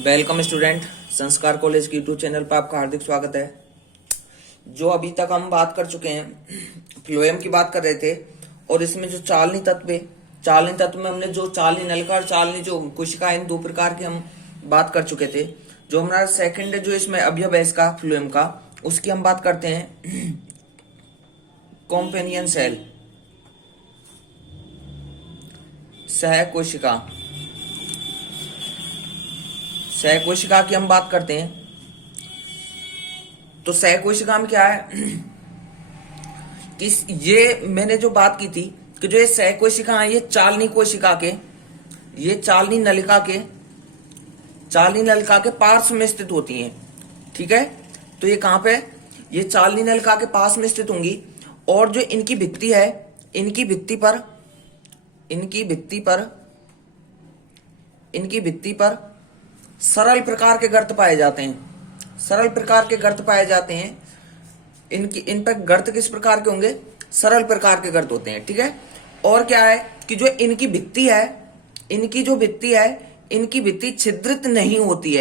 Welcome student. संस्कार college की YouTube channel पर आपका हार्दिक स्वागत है। जो अभी तक हम बात कर चुके हैं, फ्लोएम की बात कर रहे थे और इसमें जो चालनी तत्व में हमने जो चालनी नलिका और चालनी जो कोशिका, इन दो प्रकार की हम बात कर चुके थे। जो हमारा सेकंड जो इसमें अवयव है इसका फ्लोएम का, उसकी हम बात करते हैं कॉम्पेनियन सेल, सहकोशिका की हम बात करते हैं। तो सहकोशिका में क्या है कि ये मैंने जो बात की थी कि जो ये सहकोशिका है ये चालनी नलिका के पार्श्व में स्थित होती हैं। ठीक है, तो ये कहां पे, ये चालनी नलिका के पास में स्थित होंगी और जो इनकी भित्ति है, इनकी भित्ति पर सरल प्रकार के गर्त पाए जाते हैं। इन पर गर्त किस प्रकार के होंगे? सरल प्रकार के गर्त होते हैं। ठीक है, और क्या है कि जो इनकी भित्ति है, इनकी भित्ति छिद्रित नहीं होती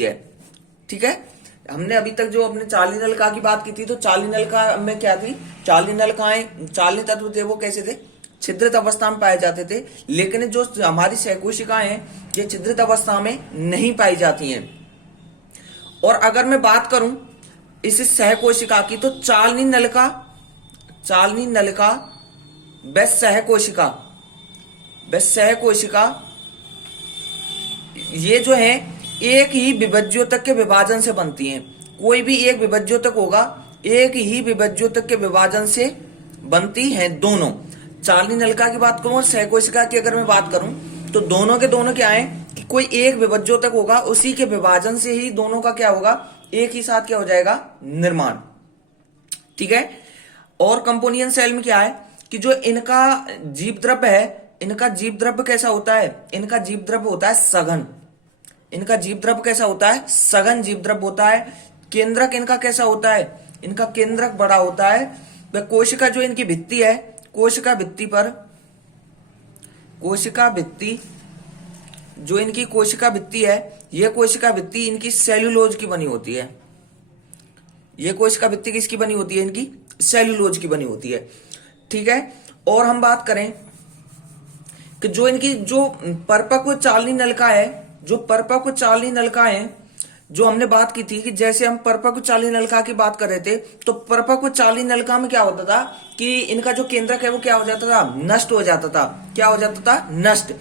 है। ठीक है, हमने अभी तक जो अपने चालनी नलिका की बात की थी, तो चालनी नलिका में क्या थी, चालनी तत्व थे वो कैसे थे? छिद्रित अवस्था में पाए जाते थे। लेकिन जो हमारी सहकोशिकाएं हैं ये छिद्रित अवस्था में नहीं पाई जाती हैं। और अगर मैं बात करूं इस सहकोशिका की, तो चालनी नलिका व सहकोशिका ये जो है एक ही विभज्योतक के विभाजन से बनती हैं। कोई भी एक विभज्योतक होगा, एक ही विभज्योतक के विभाजन से बनती हैं दोनों। चालनी नलिका की बात करूं और सहकोशिका की अगर मैं बात करूं, तो दोनों के दोनों क्या है कि कोई एक विभज्योतक होगा, उसी के विभाजन से ही दोनों का क्या होगा, एक ही साथ क्या हो जाएगा, निर्माण। ठीक है, और कंपोनियन सेल में क्या है कि जो इनका जीवद्रव्य है, इनका जीवद्रव्य कैसा होता है? इनका जीवद्रव्य होता है सघन। इनका जीवद्रव्य कैसा होता है? सघन जीवद्रव्य होता है। केंद्रक इनका कैसा होता है? इनका केंद्रक बड़ा होता है। वह कोशिका जो इनकी भित्ति है, कोशिका भित्ति है, यह कोशिका भित्ति इनकी सेल्यूलोज की बनी होती है। यह कोशिका भित्ति किसकी बनी होती है? इनकी सेल्यूलोज की बनी होती है। ठीक है, और हम बात करें कि जो इनकी जो परिपक्व चालनी नलिका है, जो हमने बात की थी कि जैसे हम परिपक्व चालनी नलिका की बात कर रहे थे, तो परिपक्व चालनी नलिका में क्या होता था कि इनका जो केंद्रक है वो क्या हो जाता था? नष्ट हो जाता था। क्या हो जाता था? नष्ट।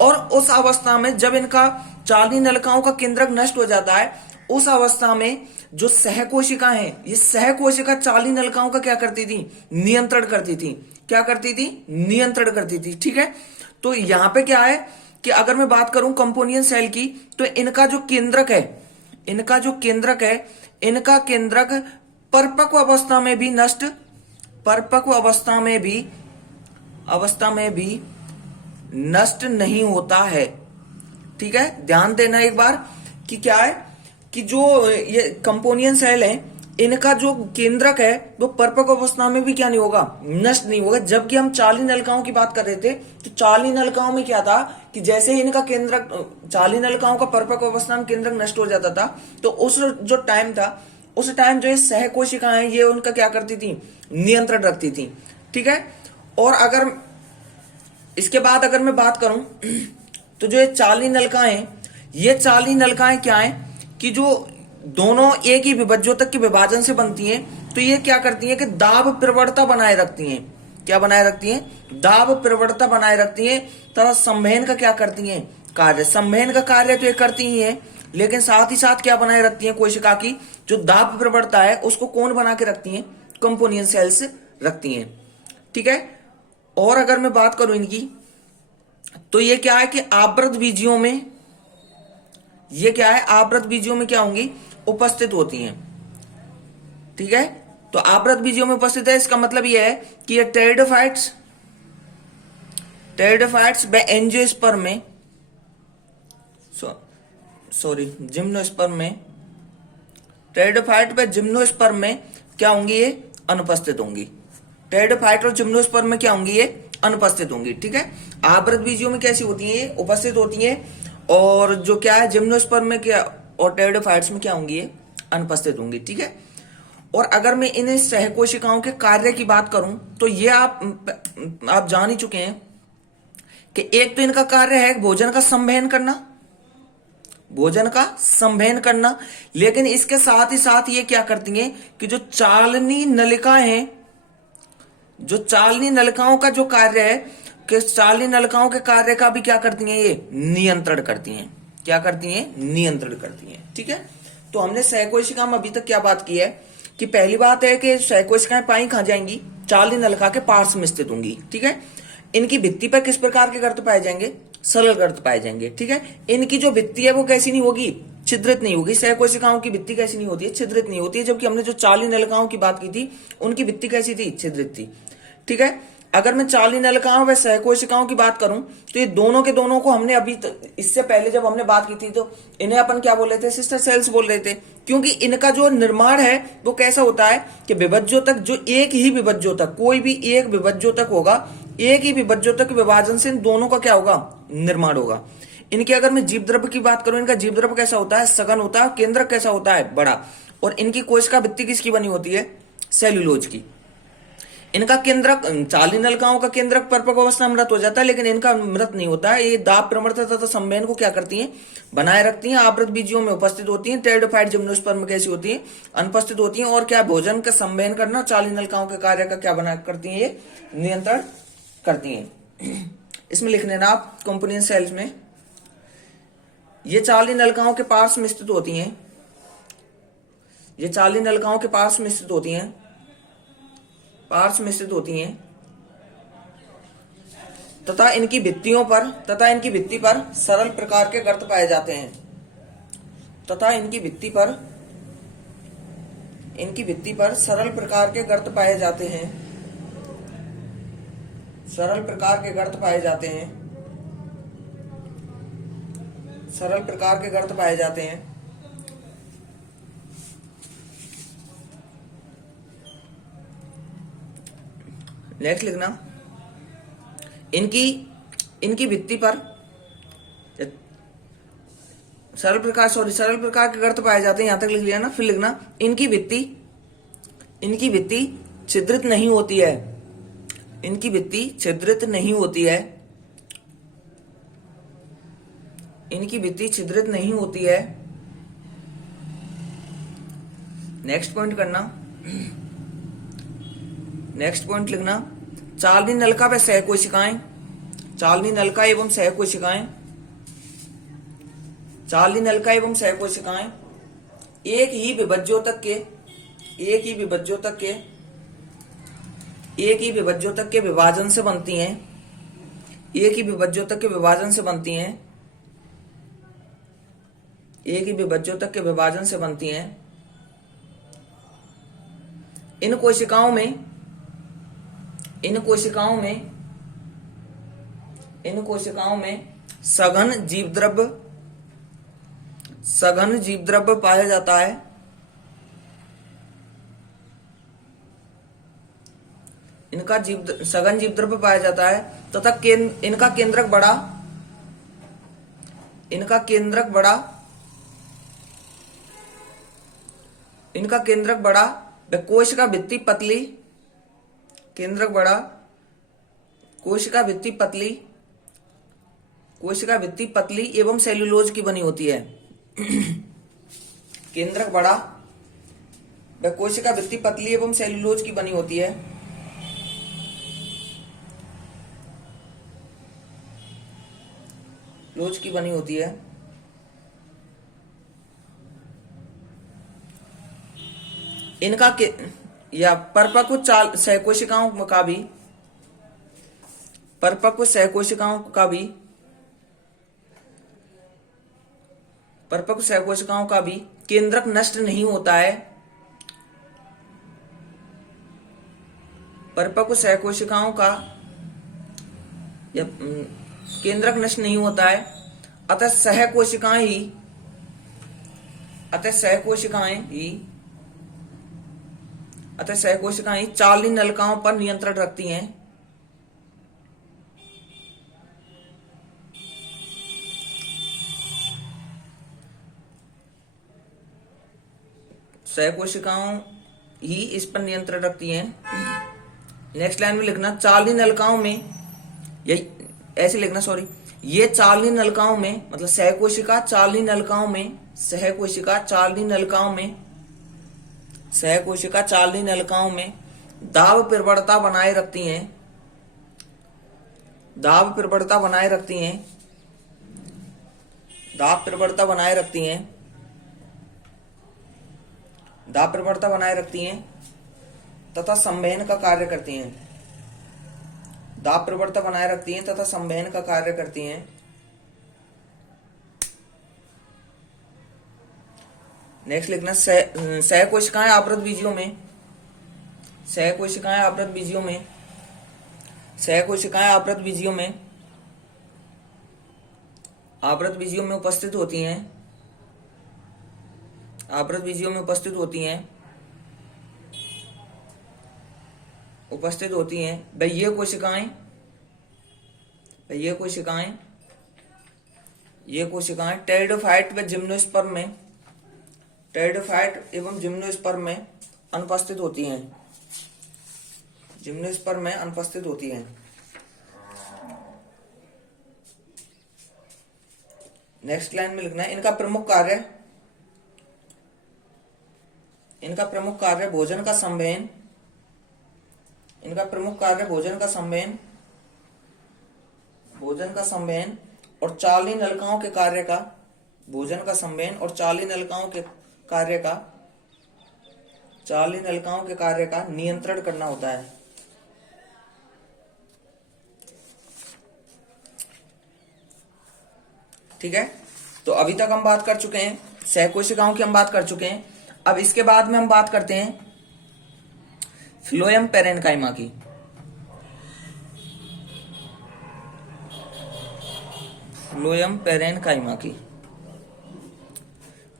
और उस अवस्था में जब इनका चालनी नलिकाओं का केंद्रक नष्ट हो जाता है, उस अवस्था में जो सहकोशिका है, ये सहकोशिका चालनी नलिकाओं का क्या करती थी? नियंत्रण करती थी। क्या करती थी? नियंत्रण करती थी। ठीक है, तो यहां पे क्या है कि अगर मैं बात करूं कंपोनियन सेल की, तो इनका जो केंद्रक है, इनका केंद्रक परिपक्व अवस्था में भी नष्ट नहीं होता है। ठीक है, ध्यान देना एक बार कि क्या है कि जो ये कंपोनियन सेल है, इनका जो केंद्रक है वो परिपक्व अवस्था में भी क्या नहीं होगा? नष्ट नहीं होगा। जबकि हम चालनी नलिकाओं की बात कर रहे थे, तो चालनी नलिकाओं में क्या था कि जैसे ही इनका केंद्रक, चालनी नलिकाओं का परिपक्व अवस्था में केंद्रक नष्ट हो जाता था, तो उस जो टाइम था, उस टाइम जो ये सहकोशिकाएं ये उनका क्या करती थी? नियंत्रण रखती थी। ठीक है, और अगर इसके बाद अगर मैं बात करूं, तो जो ये चालनी नलिकाएं क्या है कि जो दोनों एक ही विभज्योतक के विभाजन से बनती हैं, तो ये क्या करती हैं कि दाब प्रवणता बनाए रखती हैं। क्या बनाए रखती हैं? दाब प्रवणता बनाए रखती हैं। तथा संवहन का क्या करती हैं? कार्य। संवहन का कार्य तो ये करती ही है, लेकिन साथ ही साथ क्या बनाए रखती हैं? कोशिका की जो दाब प्रवणता है उसको कौन बना के रखती हैं? कंपोनियन सेल्स रखती हैं। ठीक है, और अगर मैं बात करूं इनकी, तो ये क्या है कि आवृत बीजियों में क्या होंगी? उपस्थित होती हैं। ठीक है, तो आवृत बीजियों में उपस्थित है, इसका मतलब यह है कि ये टेरिडोफाइट्स व एंजियोस्पर्म में, जिम्नोस्पर्म में, टेरिडोफाइट व जिम्नोस्पर्म में क्या होंगी? ये अनुपस्थित होंगी। टेरिडोफाइट और जिम्नोस्पर्म में क्या होंगी? ये अनुपस्थित होंगी। ठीक है, आवृत बीजियों में कैसी होती है, ये उपस्थित होती है, और जो क्या है जिम्नोस्पर्म में क्या और टेरिडोफाइट्स में क्या होंगी, ये अनुपस्थित होंगी। ठीक है, और अगर मैं इन सहकोशिकाओं के कार्य की बात करूं तो ये आप जान ही चुके हैं कि एक तो इनका कार्य है भोजन का संवहन करना, भोजन का संवहन करना, लेकिन इसके साथ ही साथ ये क्या करती हैं कि जो चालनी नलिकाएं हैं, जो चालनी नलिकाओं का जो कार्य है कि चालनी नलिकाओं के कार्य का भी क्या करती हैं, ये नियंत्रण करती हैं। क्या करती हैं, नियंत्रण करती हैं। ठीक है, तो हमने सहकोशिका में अभी तक क्या बात की है कि पहली बात है कि सहकोशिकाएं पाई कहां जाएंगी, चालनी नलिका के पार्श्व में स्थित होंगी। ठीक है, इनकी भित्ति पर किस प्रकार के गर्त पाए जाएंगे, सरल गर्त पाए जाएंगे। ठीक है, इनकी जो भित्ति है वो कैसी नहीं होगी, छिद्रित नहीं होगी। सहकोशिकाओं की भित्ति कैसी नहीं होती है, छिद्रित नहीं होती है, जबकि हमने जो चालनी नलिकाओं की बात की थी उनकी भित्ति कैसी थी, छिद्रित थी। ठीक है, अगर मैं चालनी नलिकाओं व सहकोशिकाओं की बात करूं तो ये दोनों के दोनों को हमने अभी इससे पहले जब हमने बात की थी तो इन्हें अपन क्या बोल रहे थे, सिस्टर सेल्स बोल रहे थे, क्योंकि इनका जो निर्माण है वो कैसा होता है कि विभज्योतक, जो एक ही विभज्योतक, कोई भी एक विभज्योतक होगा, एक ही विभज्योतक के विभाजन से इन दोनों का क्या होगा, निर्माण होगा। इनकी अगर मैं जीव द्रव्य की बात करूं, इनका जीव द्रव्य कैसा होता है, सघन होता है, केंद्रक कैसा होता है, बड़ा, और इनकी कोशिका भित्ति किसकी बनी होती है, सेल्यूलोज की। इनका केंद्रक, चालनी नलिकाओं का केंद्रक परिपक्व अवस्था मृत हो जाता है, लेकिन इनका मृत नहीं होता है। ये दाब, प्रमर्थ तथा संवहन को क्या करती हैं, बनाए रखती हैं। आवृत बीजियों में उपस्थित होती हैं। टेरिडोफाइट जिम्नोस्पर्म में कैसी होती हैं, अनुपस्थित होती हैं। और क्या, भोजन का संवहन करना, चालनी नलिकाओं के कार्य का क्या बना करती हैं, ये नियंत्रण करती हैं। इसमें लिख लेना आप कंपोनेंट सेल्स में, ये चालनी नलिकाओं के पार्श्व में स्थित होती हैं, ये चालनी नलिकाओं के पार्श्व में स्थित होती हैं, पार्श्व में स्थित होती हैं, तथा इनकी भित्तियों पर, तथा इनकी भित्ति पर सरल प्रकार के गर्त पाए जाते हैं, तथा इनकी भित्ति पर, इनकी भित्ति पर सरल प्रकार के गर्त पाए जाते हैं, सरल प्रकार के गर्त पाए जाते हैं, सरल प्रकार के गर्त पाए जाते हैं। नेक्स्ट लिखना, इनकी भित्ति पर सरल प्रकार के गर्त पाए जाते हैं, यहां तक लिख लिया ना। फिर लिखना, इनकी भित्ति छिद्रित नहीं होती है, इनकी भित्ति छिद्रित नहीं होती है, इनकी भित्ति छिद्रित नहीं होती है। नेक्स्ट पॉइंट करना, नेक्स्ट पॉइंट लिखना, चालनी नलिका व सहकोशिकाएं, चालनी नलिका एवं सहकोशिकाएं, चालनी नलिका एवं सहकोशिकाएं एक ही विभज्योतक के, एक ही विभज्योतक के, एक ही विभज्योतक के विभाजन से बनती हैं, एक ही विभज्योतक के विभाजन से बनती हैं, एक ही विभज्योतक के विभाजन से बनती हैं। इन कोशिकाओं में, इन कोशिकाओं में, इन कोशिकाओं में सघन जीव द्रव्य, सघन जीव द्रव्य पाया जाता है, इनका सघन जीव द्रव्य पाया जाता है, तथा इनका केंद्रक बड़ा, इनका केंद्रक बड़ा, इनका केंद्रक बड़ा व कोशिका भित्ति पतली, केंद्रक बड़ा, कोशिका भित्ति पतली, कोशिका भित्ति पतली एवं सेल्यूलोज की बनी होती है। केंद्रक बड़ा व कोशिका भित्ति पतली एवं सेल्यूलोज की बनी होती है। लोज की बनी होती है। इनका या परिपक्व सहकोशिकाओं का भी, परिपक्व सहकोशिकाओं का भी, परिपक्व सहकोशिकाओं का भी केंद्रक नष्ट नहीं होता है, परिपक्व सहकोशिकाओं का या केंद्रक नष्ट नहीं होता है, अतः सहकोशिकाएं ही, अतः सहकोशिकाएं ही, अतः सहकोशिकाएं चालनी नलिकाओं पर नियंत्रण रखती हैं, सहकोशिकाओं ही इस पर नियंत्रण रखती हैं। नेक्स्ट लाइन में लिखना चालनी नलिकाओं में, यही ऐसे लिखना, सॉरी, ये चालनी नलिकाओं में मतलब सहकोशिका चालनी नलिकाओं में, सहकोशिका चालनी नलिकाओं में, सहकोशिका चालनी नलिकाओं में दाब प्रवणता बनाए रखती हैं, दाब प्रवणता बनाए रखती हैं, दाब प्रवणता बनाए रखती हैं, दाब प्रवणता बनाए रखती हैं तथा संवहन का कार्य करती हैं, दाब प्रवणता बनाए रखती हैं तथा संवहन का कार्य करती हैं। नेक्स्ट लिखना सहकोशिकाएं आवृत बीजियों में, सहकोशिकाएं आवृत बीजियों में, सहकोशिकाएं आवृत बीजियों में, आवृत बीजियों में उपस्थित होती हैं, आवृत बीजियों में उपस्थित होती हैं, उपस्थित होती हैं। बाह्य कोशिकाएं, बाह्य कोशिकाएं, ये कोशिकाएं टेरिडोफाइट व जिम्नोस्पर्म में, टेरिडोफाइट एवं जिम्नोस्पर्म में अनुपस्थित होती हैं, जिम्नोस्पर्म में अनुपस्थित होती हैं। नेक्स्ट लाइन में लिखना है इनका प्रमुख कार्य, इनका प्रमुख कार्य भोजन का संवहन, इनका प्रमुख कार्य भोजन का संवहन, भोजन का संवहन और चालनी नलिकाओं के कार्य का, भोजन का संवहन और चालनी नलिकाओं के कार्य का, चालनी नलिकाओं के कार्य का नियंत्रण करना होता है। ठीक है, तो अभी तक हम बात कर चुके हैं सहकोशिकाओं की, हम बात कर चुके हैं। अब इसके बाद में हम बात करते हैं फ्लोएम पेरेन्काइमा की। फ्लोएम पेरेन्काइमा की,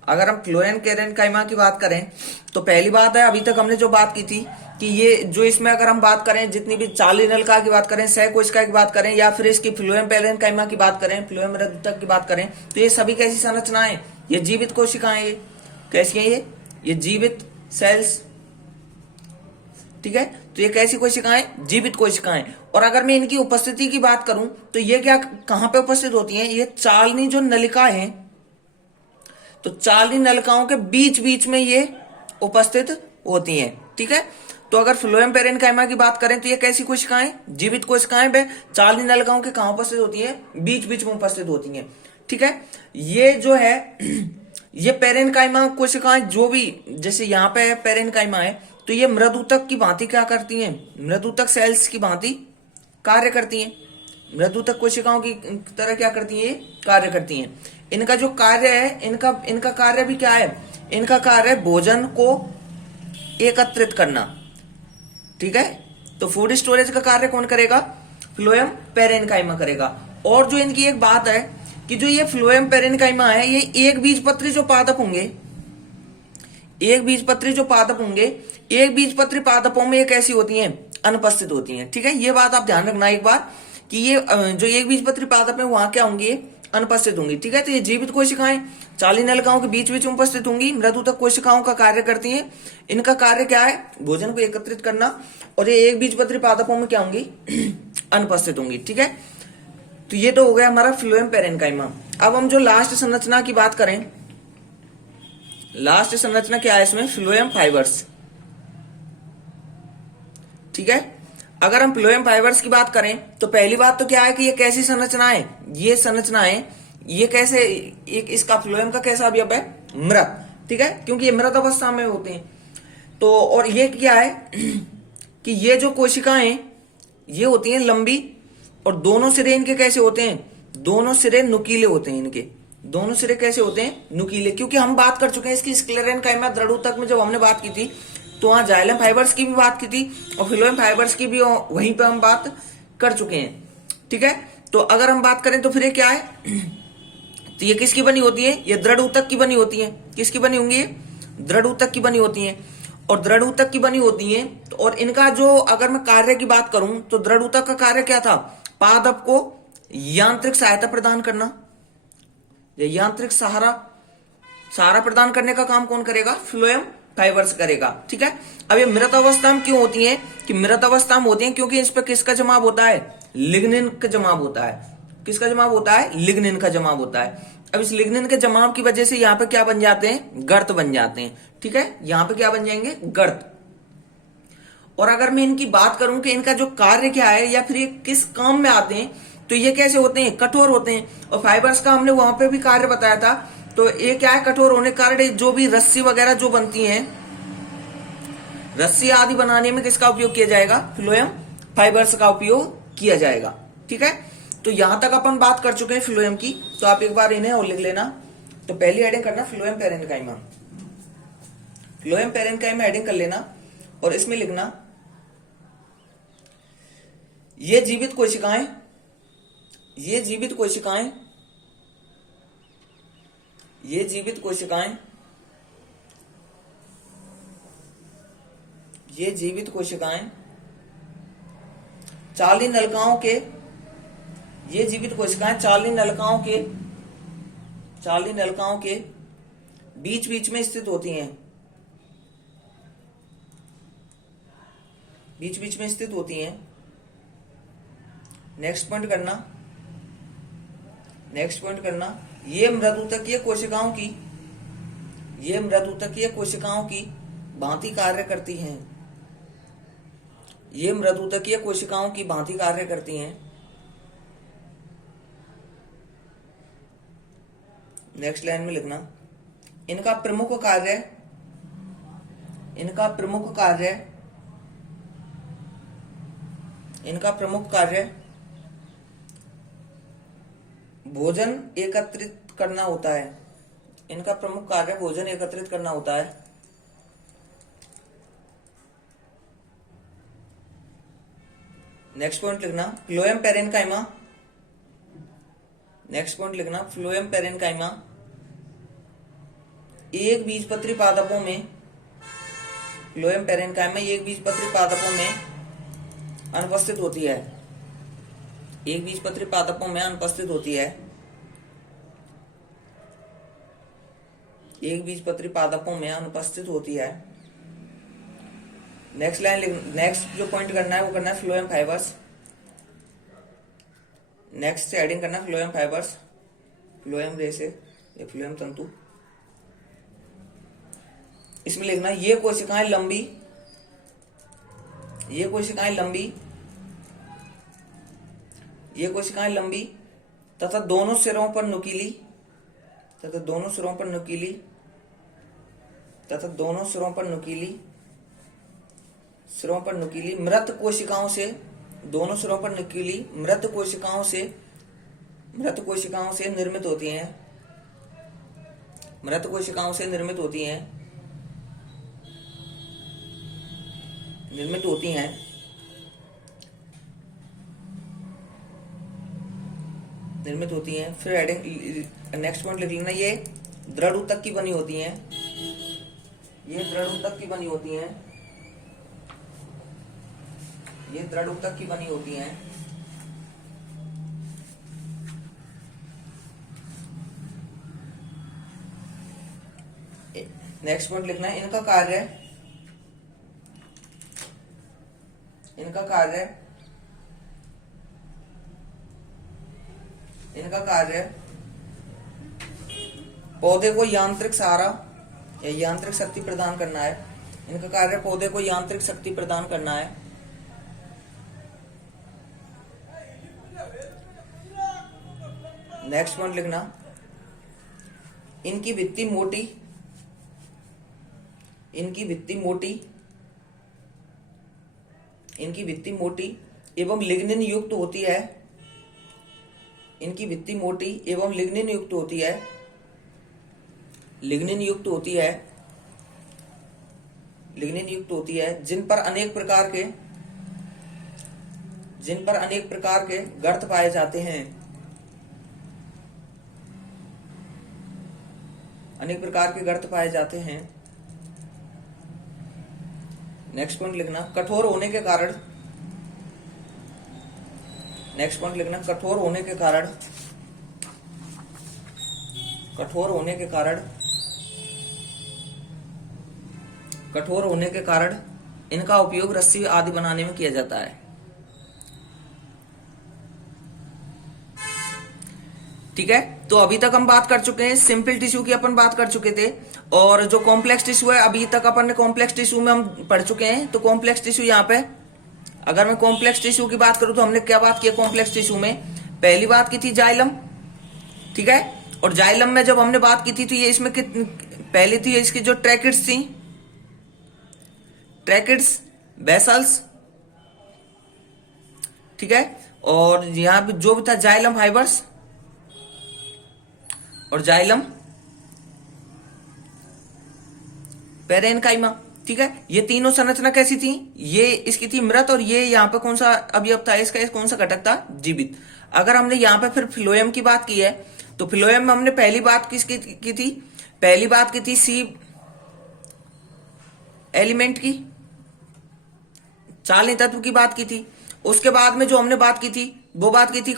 अगर हम फ्लोएम पेरेन्काइमा की बात करें तो पहली बात है, अभी तक हमने जो बात की थी कि ये जो इसमें अगर हम बात करें, जितनी भी चालनी नलिका की बात करें, सहकोशिका की बात करें या फिर इसकी फ्लोएम पेरेन्काइमा की बात करें, फ्लोएम मृदुतक की बात करें, तो ये सभी कैसी संरचनाएं, ये जीवित कोशिकाएं, ये कैसी हैं, ये जीवित सेल्स। ठीक है, तो ये कैसी कोशिकाएं, जीवित कोशिकाएं। और अगर मैं इनकी उपस्थिति की बात करूं तो ये क्या कहां पे उपस्थित होती हैं, ये चालनी जो नलिका है, तो चालनी नलिकाओं के बीच बीच में ये उपस्थित होती हैं। ठीक है, तो अगर फ्लोएम पेरेन्काइमा की बात करें तो ये कैसी कोशिकाएं, जीवित कोशिकाएं वे चालनी नलिकाओं के कहां उपस्थित होती है, बीच बीच में उपस्थित होती हैं। ठीक है, ये जो है ये पेरेन्काइमा कोशिकाएं जो भी, जैसे यहाँ पे पेरेन्काइमा है, तो ये मृदुतक की भांति क्या करती हैं, मृदुतक सेल्स की भांति कार्य करती हैं, मृदुतक कोशिकाओं की तरह क्या करती हैं, कार्य करती हैं। इनका जो कार्य है, इनका कार्य भी क्या है, इनका कार्य है भोजन को एकत्रित करना। ठीक है, तो फूड स्टोरेज का कार्य कौन करेगा, फ्लोएम पेरेन्काइमा करेगा। और जो इनकी एक बात है कि जो ये फ्लोएम पेरेन्काइमा है, ये एक बीजपत्री जो पादप होंगे, एक बीजपत्री जो पादप होंगे, एक बीजपत्री पादपों में ये कैसी होती हैं, अनुपस्थित होती हैं। ठीक है, ये बात आप ध्यान रखना एक बार कि ये जो एक बीजपत्री पादप है वहां क्या होंगी, अनुपस्थित होंगी। ठीक है, तो ये जीवित कोशिकाएं चालनी नलिकाओं के बीच बीच में उपस्थित होंगी, मृदुतक कोशिकाओं का कार्य करती हैं। इनका कार्य क्या है, भोजन को एकत्रित करना, और ये एक बीजपत्री पादपों में क्या होंगी, अनुपस्थित होंगी। ठीक है, तो ये तो हो गया हमारा फ्लोएम पेरेन्काइमा। अब हम जो लास्ट संरचना की बात करें, लास्ट संरचना क्या है इसमें, फ्लोएम फाइबर्स। ठीक है, अगर हम फ्लोएम फाइबर्स की बात करें तो पहली बात तो क्या है कि ये कैसी संरचनाएं, ये संरचनाएं ये कैसे, एक इसका फ्लोएम का कैसा अवयव है, मृत। ठीक है, क्योंकि ये मृत अवस्था में होते हैं। तो और ये क्या है कि ये जो कोशिकाएं ये होती हैं लंबी, और दोनों सिरे इनके कैसे होते हैं, दोनों सिरे नुकीले होते हैं, इनके दोनों सिरे कैसे होते हैं, नुकीले। क्योंकि हम बात कर चुके हैं इसकी स्क्लेरेन्काइमा दृढ़ोतक में, जब हमने बात की थी तो वहां जाइलम फाइबर्स की भी बात की थी और फ्लोएम फाइबर्स की भी वहीं पे हम बात कर चुके हैं। ठीक है, तो अगर हम बात करें तो फिर ये क्या है, तो ये किसकी बनी होती है, ये दृढ़ ऊतक की बनी होती है। किसकी बनी होंगी, ये दृढ़ ऊतक की बनी होती है। और दृढ़ ऊतक की बनी होती है, और इनका जो अगर मैं कार्य की बात करूं तो दृढ़ ऊतक का कार्य क्या था, पादप को यांत्रिक सहायता प्रदान करना। यांत्रिक सहारा प्रदान करने का काम कौन करेगा, फ्लोएम फाइबर्स करेगा। ठीक है, अब ये मृत अवस्था में क्यों होती है कि मृत अवस्था में होती है क्योंकि इस पर किसका जमाव होता है, लिग्निन का जमाव होता है। किसका जमाव होता है, लिग्निन का जमाव होता है। अब इस लिग्निन के जमाव की वजह से यहाँ पे क्या बन जाते हैं, गर्त बन जाते हैं। ठीक है, यहाँ पे क्या बन जाएंगे, गर्त। और अगर मैं इनकी बात करूं कि इनका जो कार्य क्या है या फिर ये किस काम में आते हैं, तो ये कैसे होते हैं, कठोर होते हैं। और फाइबर्स का हमने वहां पे भी कार्य बताया था। तो ये क्या है, कठोर होने के कारण जो भी रस्सी वगैरह जो बनती है, रस्सी आदि बनाने में किसका उपयोग किया जाएगा, फ्लोएम फाइबर्स का उपयोग किया जाएगा। ठीक है, तो यहां तक अपन बात कर चुके हैं फ्लोएम की। तो आप एक बार इन्हें और लिख लेना। तो पहली हेडिंग करना phloem parenchyma, phloem parenchyma heading कर लेना। और इसमें लिखना ये जीवित कोशिकाएं, ये जीवित कोशिकाएं, ये जीवित कोशिकाएं, ये जीवित कोशिकाएं चाली नलिकाओं के, ये जीवित कोशिकाएं चाली नलिकाओं के, चाली नलिकाओं के बीच बीच में स्थित होती हैं, बीच बीच में स्थित होती हैं। नेक्स्ट पॉइंट करना, नेक्स्ट पॉइंट करना, ये मृदुतकीय कोशिकाओं की, ये मृदुतकीय कोशिकाओं की भांति कार्य करती हैं, ये मृदुतकीय कोशिकाओं की भांति कार्य करती हैं। नेक्स्ट लाइन में लिखना इनका प्रमुख कार्य, इनका प्रमुख कार्य, इनका प्रमुख कार्य भोजन एकत्रित करना होता है, इनका प्रमुख कार्य भोजन एकत्रित करना होता है। नेक्स्ट पॉइंट लिखना फ्लोएम पेरेन्काइमा, नेक्स्ट पॉइंट लिखना फ्लोएम पेरेन्काइमा एक बीजपत्री पादपों में, फ्लोएम पेरेन्काइमा एक बीजपत्री पादपों में अनुपस्थित होती है, एक बीजपत्री पादपों में अनुपस्थित होती है, एक बीजपत्री पादपों में अनुपस्थित होती है। नेक्स्ट लाइन, नेक्स्ट जो पॉइंट करना है वो करना है फ्लोएम फाइबर्स। नेक्स्ट से एडिंग करना फ्लोएम फाइबर्स, फ्लोएम रेसे या फ्लोएम तंतु। इसमें लिखना ये कोशिकाएं लंबी, ये कोशिकाएं लंबी, ये कोशिकाएं लंबी तथा दोनों सिरों पर नुकीली, तथा दोनों सिरों पर नुकीली, तथा दोनों सिरों पर नुकीली, सिरों पर नुकीली मृत कोशिकाओं से, दोनों सिरों पर नुकीली मृत कोशिकाओं से, मृत कोशिकाओं से निर्मित होती हैं, मृत कोशिकाओं से निर्मित होती हैं, निर्मित होती हैं। निर्मित होती हैं। फिर एडिंग नेक्स्ट पॉइंट लिख लेना ये दृढ़ ऊतक की बनी होती हैं, ये दृढ़ ऊतक की बनी होती हैं, ये दृढ़ ऊतक की बनी होती हैं। नेक्स्ट पॉइंट लिखना है इनका कार्य, इनका कार्य, इनका कार्य पौधे को यांत्रिक सहारा या यांत्रिक शक्ति प्रदान करना है, इनका कार्य पौधे को यांत्रिक शक्ति प्रदान करना है। नेक्स्ट पॉइंट लिखना इनकी भित्ति मोटी, इनकी भित्ति मोटी, इनकी भित्ति मोटी एवं लिग्निन युक्त होती है, इनकी भित्ति मोटी एवं लिग्निन युक्त होती है, लिग्निन युक्त होती है, लिग्निन युक्त होती है, जिन पर अनेक प्रकार के, जिन पर अनेक प्रकार के गर्त पाए जाते हैं, अनेक प्रकार के गर्त पाए जाते हैं। नेक्स्ट पॉइंट लिखना कठोर होने के कारण, नेक्स्ट पॉइंट लिखना कठोर होने के कारण, कठोर होने के कारण कठोर होने के कारण इनका उपयोग रस्सी आदि बनाने में किया जाता है। ठीक है, तो अभी तक हम बात कर चुके हैं सिंपल टिश्यू की, अपन बात कर चुके थे। और जो कॉम्प्लेक्स टिश्यू है, अभी तक अपन ने कॉम्प्लेक्स टिश्यू में हम पढ़ चुके हैं। तो कॉम्प्लेक्स टिश्यू यहाँ पे, अगर मैं कॉम्प्लेक्स टिश्यू की बात करूं तो हमने क्या बात की कॉम्प्लेक्स टिश्यू में? पहली बात की थी जाइलम, ठीक है। और जाइलम में जब हमने बात की थी तो ये इसमें पहली थी इसकी जो ट्रैकिड्स थी, ट्रैकिड्स, वेसल्स, ठीक है। और यहां पे जो भी था जाइलम फाइबर्स और जाइलम पेरेन्काइमा, ठीक है। ये तीनों संरचना कैसी थी? ये इसकी थी मृत, और ये यहाँ पे कौन सा अवयव था इसका, कौन सा घटक था? जीवित। अगर हमने यहाँ पे फिर फ्लोएम की बात की है तो फ्लोएम में हमने पहली बात किसकी की थी? पहली बात की थी सी एलिमेंट की, चालनी तत्व की बात की थी। उसके बाद में जो हमने बात की थी वो बात की थी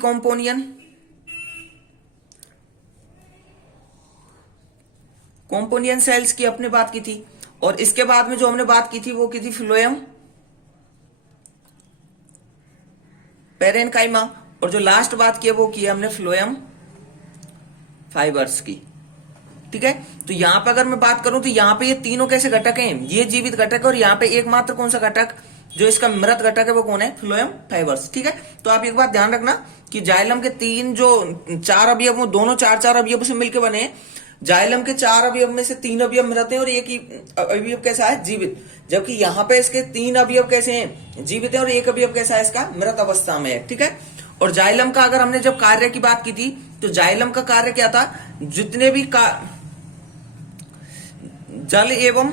कॉम्पोनियन सेल्स की अपने बात की थी। और इसके बाद में जो हमने बात की थी वो की थी फ्लोएम पेरेन्काइमा, और जो लास्ट बात की है वो की है हमने फ्लोएम फाइबर्स की, ठीक है। तो यहां पर अगर मैं बात करूं तो यहां पे ये तीनों कैसे घटक हैं? ये जीवित घटक है, और यहाँ पे एकमात्र कौन सा घटक जो इसका मृत घटक है वो कौन है? फ्लोएम फाइबर्स, ठीक है। तो आप एक बात ध्यान रखना कि जाइलम के तीन जो चार अवयव दोनों चार चार अवयव से मिलकर बने हैं। जाइलम के चार अवयव में से तीन अवयव मृत हैं और एक ही अवयव कैसा है? जीवित। जबकि यहाँ पे इसके तीन अवयव कैसे हैं? जीवित है, और एक अवयव कैसा है इसका? मृत अवस्था में है, ठीक है। और जाइलम का अगर हमने जब कार्य की बात की थी तो जाइलम का कार्य क्या था? जितने भी जल एवं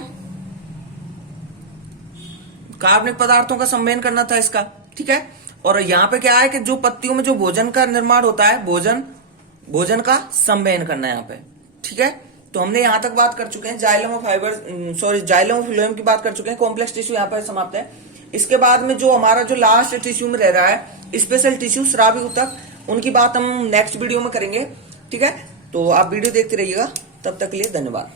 कार्बनिक पदार्थों का संवहन करना था इसका, ठीक है। और यहाँ पे क्या है कि जो पत्तियों में जो भोजन का निर्माण होता है, भोजन का संवहन करना है यहाँ पे, ठीक है। तो हमने यहां तक बात कर चुके हैं जाइलम और जाइलम और फ्लोएम की बात कर चुके हैं। कॉम्प्लेक्स टिश्यू यहाँ पर समाप्त है। इसके बाद में जो हमारा जो लास्ट टिश्यू में रह रहा है स्पेशल टिश्यू, स्रावी ऊतक, उनकी बात हम नेक्स्ट वीडियो में करेंगे, ठीक है। तो आप वीडियो देखते रहिएगा, तब तक के लिए धन्यवाद।